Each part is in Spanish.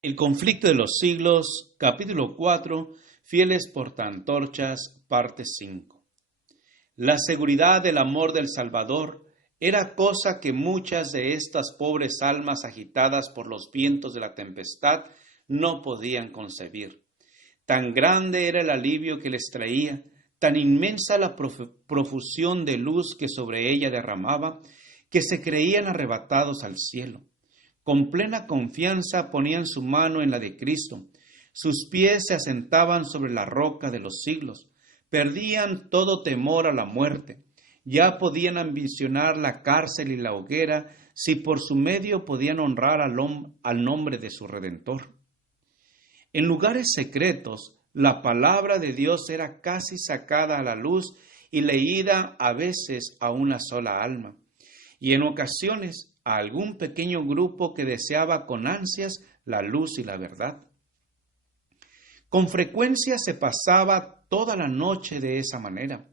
El conflicto de los siglos, capítulo 4, fieles portaantorchas, parte 5. La seguridad del amor del Salvador era cosa que muchas de estas pobres almas agitadas por los vientos de la tempestad no podían concebir. Tan grande era el alivio que les traía, tan inmensa la profusión de luz que sobre ella derramaba, que se creían arrebatados al cielo. Con plena confianza ponían su mano en la de Cristo. Sus pies se asentaban sobre la roca de los siglos. Perdían todo temor a la muerte. Ya podían ambicionar la cárcel y la hoguera si por su medio podían honrar al nombre de su Redentor. En lugares secretos, la palabra de Dios era casi sacada a la luz y leída a veces a una sola alma, y en ocasiones a algún pequeño grupo que deseaba con ansias la luz y la verdad. Con frecuencia se pasaba toda la noche de esa manera.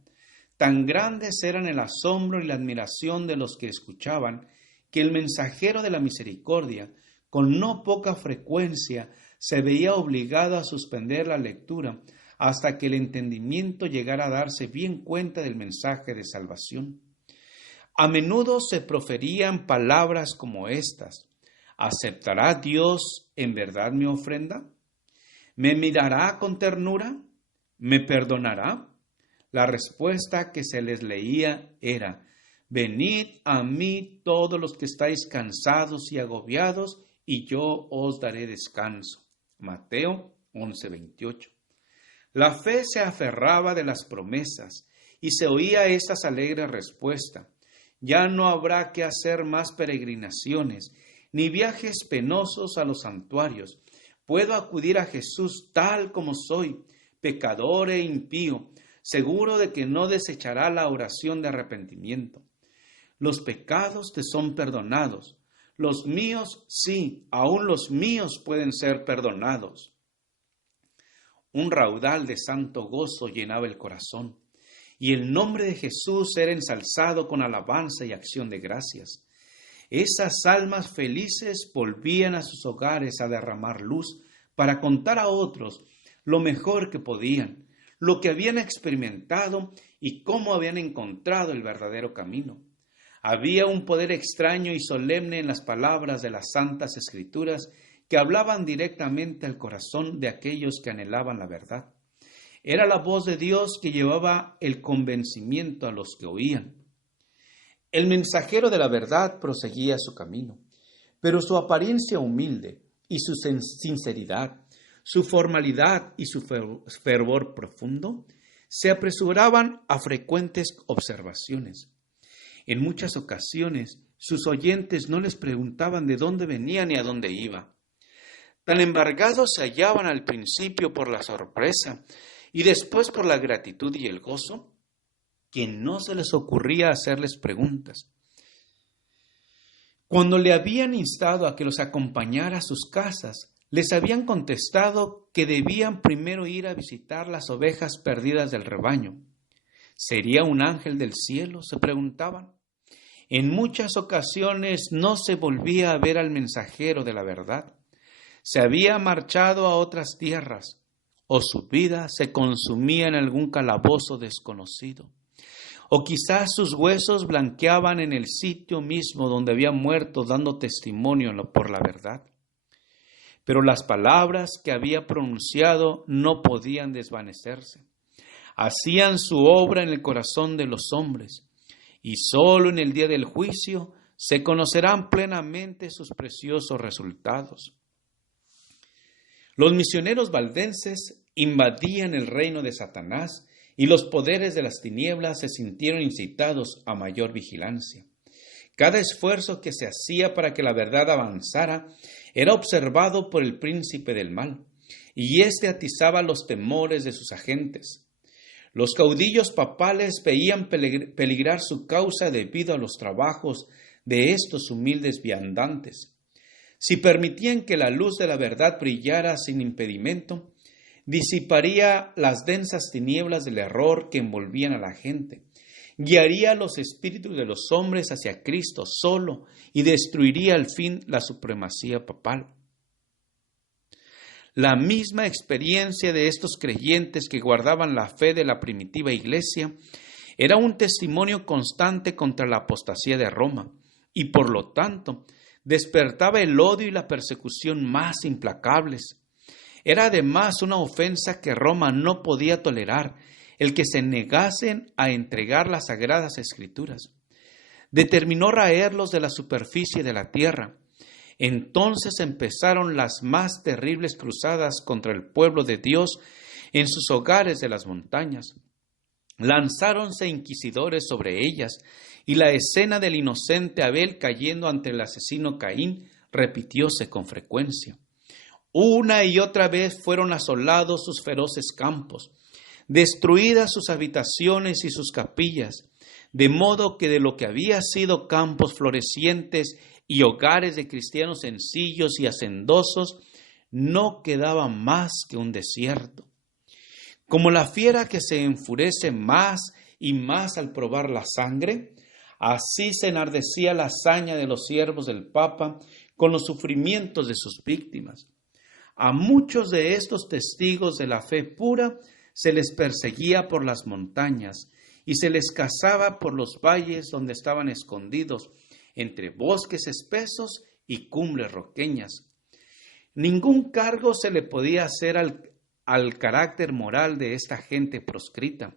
Tan grandes eran el asombro y la admiración de los que escuchaban, que el mensajero de la misericordia, con no poca frecuencia, se veía obligado a suspender la lectura hasta que el entendimiento llegara a darse bien cuenta del mensaje de salvación. A menudo se proferían palabras como estas: ¿aceptará Dios en verdad mi ofrenda? ¿Me mirará con ternura? ¿Me perdonará? La respuesta que se les leía era: venid a mí todos los que estáis cansados y agobiados, y yo os daré descanso. Mateo 11:28. La fe se aferraba de las promesas y se oía estas alegres respuestas: ya no habrá que hacer más peregrinaciones, ni viajes penosos a los santuarios. Puedo acudir a Jesús tal como soy, pecador e impío, seguro de que no desechará la oración de arrepentimiento. Los pecados te son perdonados. Los míos, sí, aún los míos pueden ser perdonados. Un raudal de santo gozo llenaba el corazón, y el nombre de Jesús era ensalzado con alabanza y acción de gracias. Esas almas felices volvían a sus hogares a derramar luz para contar a otros lo mejor que podían, lo que habían experimentado y cómo habían encontrado el verdadero camino. Había un poder extraño y solemne en las palabras de las Santas Escrituras que hablaban directamente al corazón de aquellos que anhelaban la verdad. Era la voz de Dios que llevaba el convencimiento a los que oían. El mensajero de la verdad proseguía su camino, pero su apariencia humilde y su sinceridad, su formalidad y su fervor profundo se apresuraban a frecuentes observaciones. En muchas ocasiones, sus oyentes no les preguntaban de dónde venía ni a dónde iba. Tan embargados se hallaban al principio por la sorpresa y después por la gratitud y el gozo, que no se les ocurría hacerles preguntas. Cuando le habían instado a que los acompañara a sus casas, les habían contestado que debían primero ir a visitar las ovejas perdidas del rebaño. ¿Sería un ángel del cielo?, se preguntaban. En muchas ocasiones no se volvía a ver al mensajero de la verdad. Se había marchado a otras tierras, o su vida se consumía en algún calabozo desconocido, o quizás sus huesos blanqueaban en el sitio mismo donde había muerto dando testimonio por la verdad. Pero las palabras que había pronunciado no podían desvanecerse. Hacían su obra en el corazón de los hombres, y solo en el día del juicio se conocerán plenamente sus preciosos resultados. Los misioneros valdenses invadían el reino de Satanás y los poderes de las tinieblas se sintieron incitados a mayor vigilancia. Cada esfuerzo que se hacía para que la verdad avanzara era observado por el príncipe del mal, y éste atizaba los temores de sus agentes. Los caudillos papales veían peligrar su causa debido a los trabajos de estos humildes viandantes. Si permitían que la luz de la verdad brillara sin impedimento, disiparía las densas tinieblas del error que envolvían a la gente, guiaría los espíritus de los hombres hacia Cristo solo y destruiría al fin la supremacía papal. La misma experiencia de estos creyentes que guardaban la fe de la primitiva iglesia era un testimonio constante contra la apostasía de Roma y por lo tanto despertaba el odio y la persecución más implacables. Era además una ofensa que Roma no podía tolerar, el que se negasen a entregar las sagradas escrituras. Determinó raerlos de la superficie de la tierra. Entonces empezaron las más terribles cruzadas contra el pueblo de Dios en sus hogares de las montañas. Lanzáronse inquisidores sobre ellas, y la escena del inocente Abel cayendo ante el asesino Caín repitióse con frecuencia. Una y otra vez fueron asolados sus feroces campos, destruidas sus habitaciones y sus capillas, de modo que de lo que había sido campos florecientes y hogares de cristianos sencillos y hacendosos, no quedaba más que un desierto. Como la fiera que se enfurece más y más al probar la sangre, así se enardecía la hazaña de los siervos del Papa con los sufrimientos de sus víctimas. A muchos de estos testigos de la fe pura se les perseguía por las montañas y se les cazaba por los valles donde estaban escondidos, entre bosques espesos y cumbres roqueñas. Ningún cargo se le podía hacer al carácter moral de esta gente proscrita.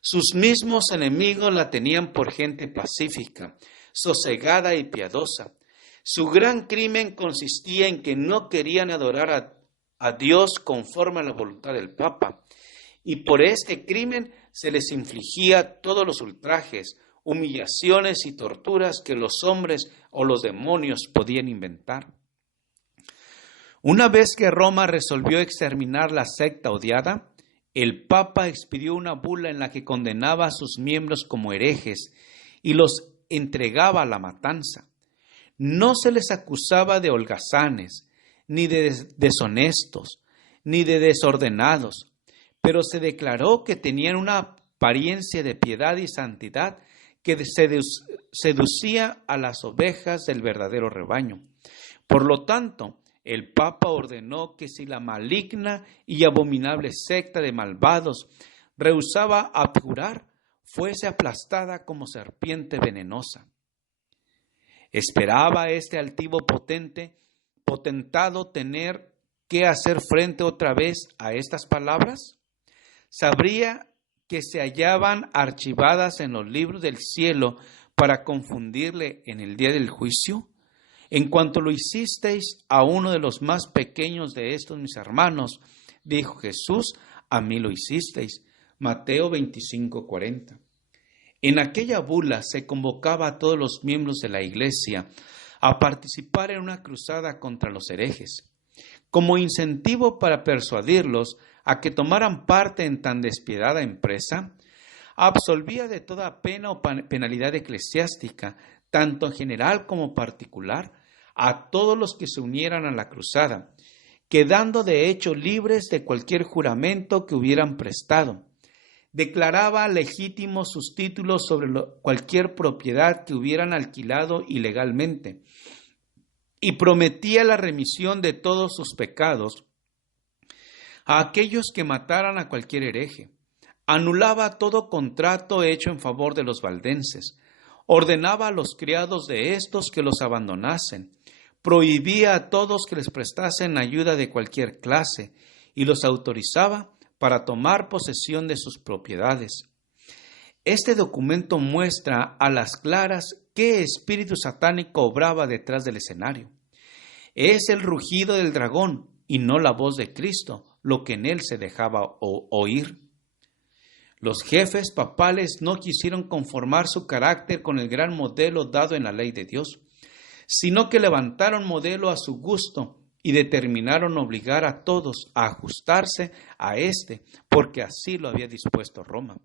Sus mismos enemigos la tenían por gente pacífica, sosegada y piadosa. Su gran crimen consistía en que no querían adorar a Dios conforme a la voluntad del Papa, y por este crimen se les infligía todos los ultrajes, humillaciones y torturas que los hombres o los demonios podían inventar. Una vez que Roma resolvió exterminar la secta odiada, el Papa expidió una bula en la que condenaba a sus miembros como herejes y los entregaba a la matanza. No se les acusaba de holgazanes, ni de deshonestos, ni de desordenados, pero se declaró que tenían una apariencia de piedad y santidad que seducía a las ovejas del verdadero rebaño. Por lo tanto, el Papa ordenó que si la maligna y abominable secta de malvados rehusaba abjurar, fuese aplastada como serpiente venenosa. ¿Esperaba este altivo potentado tener que hacer frente otra vez a estas palabras? ¿Sabría que se hallaban archivadas en los libros del cielo para confundirle en el día del juicio? En cuanto lo hicisteis a uno de los más pequeños de estos mis hermanos, dijo Jesús, a mí lo hicisteis. Mateo 25:40. En aquella bula se convocaba a todos los miembros de la Iglesia a participar en una cruzada contra los herejes. Como incentivo para persuadirlos a que tomaran parte en tan despiadada empresa, absolvía de toda pena o penalidad eclesiástica, tanto general como particular, a todos los que se unieran a la cruzada, quedando de hecho libres de cualquier juramento que hubieran prestado. Declaraba legítimos sus títulos sobre cualquier propiedad que hubieran alquilado ilegalmente y prometía la remisión de todos sus pecados a aquellos que mataran a cualquier hereje. Anulaba todo contrato hecho en favor de los valdenses, ordenaba a los criados de estos que los abandonasen, prohibía a todos que les prestasen ayuda de cualquier clase y los autorizaba para tomar posesión de sus propiedades. Este documento muestra a las claras qué espíritu satánico obraba detrás del escenario. Es el rugido del dragón y no la voz de Cristo lo que en él se dejaba oír. Los jefes papales no quisieron conformar su carácter con el gran modelo dado en la ley de Dios, sino que levantaron modelo a su gusto y determinaron obligar a todos a ajustarse a éste, porque así lo había dispuesto Roma.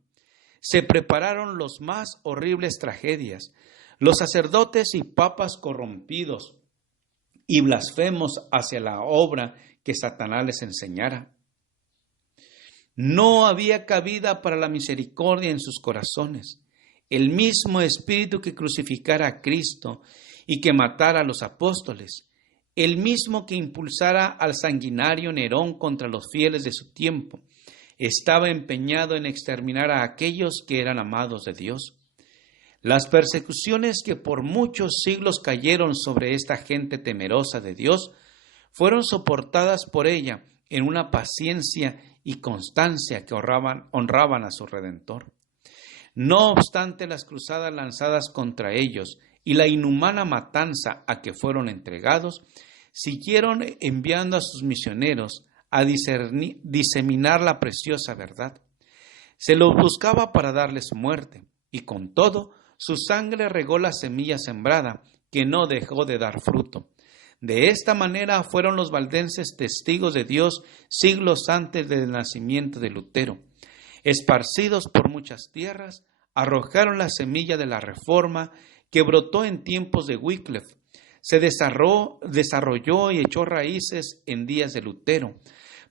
Se prepararon los más horribles tragedias. Los sacerdotes y papas corrompidos y blasfemos hacia la obra que Satanás les enseñara. No había cabida para la misericordia en sus corazones. El mismo espíritu que crucificara a Cristo y que matara a los apóstoles el mismo que impulsara al sanguinario Nerón contra los fieles de su tiempo, estaba empeñado en exterminar a aquellos que eran amados de Dios. Las persecuciones que por muchos siglos cayeron sobre esta gente temerosa de Dios fueron soportadas por ella en una paciencia y constancia que honraban a su Redentor. No obstante las cruzadas lanzadas contra ellos y la inhumana matanza a que fueron entregados, siguieron enviando a sus misioneros a diseminar la preciosa verdad. Se los buscaba para darles muerte, y con todo, su sangre regó la semilla sembrada, que no dejó de dar fruto. De esta manera fueron los valdenses testigos de Dios siglos antes del nacimiento de Lutero. Esparcidos por muchas tierras, arrojaron la semilla de la Reforma que brotó en tiempos de Wycliffe. Se desarrolló y echó raíces en días de Lutero,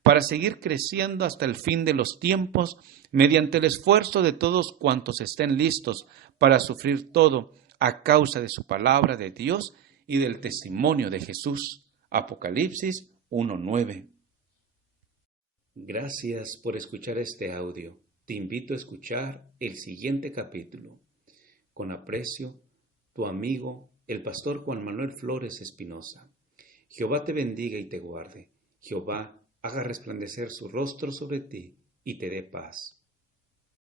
para seguir creciendo hasta el fin de los tiempos mediante el esfuerzo de todos cuantos estén listos para sufrir todo a causa de su palabra de Dios y del testimonio de Jesús. Apocalipsis 1:9. Gracias por escuchar este audio. Te invito a escuchar el siguiente capítulo. Con aprecio, tu amigo, el pastor Juan Manuel Flores Espinosa. Jehová te bendiga y te guarde. Jehová haga resplandecer su rostro sobre ti y te dé paz.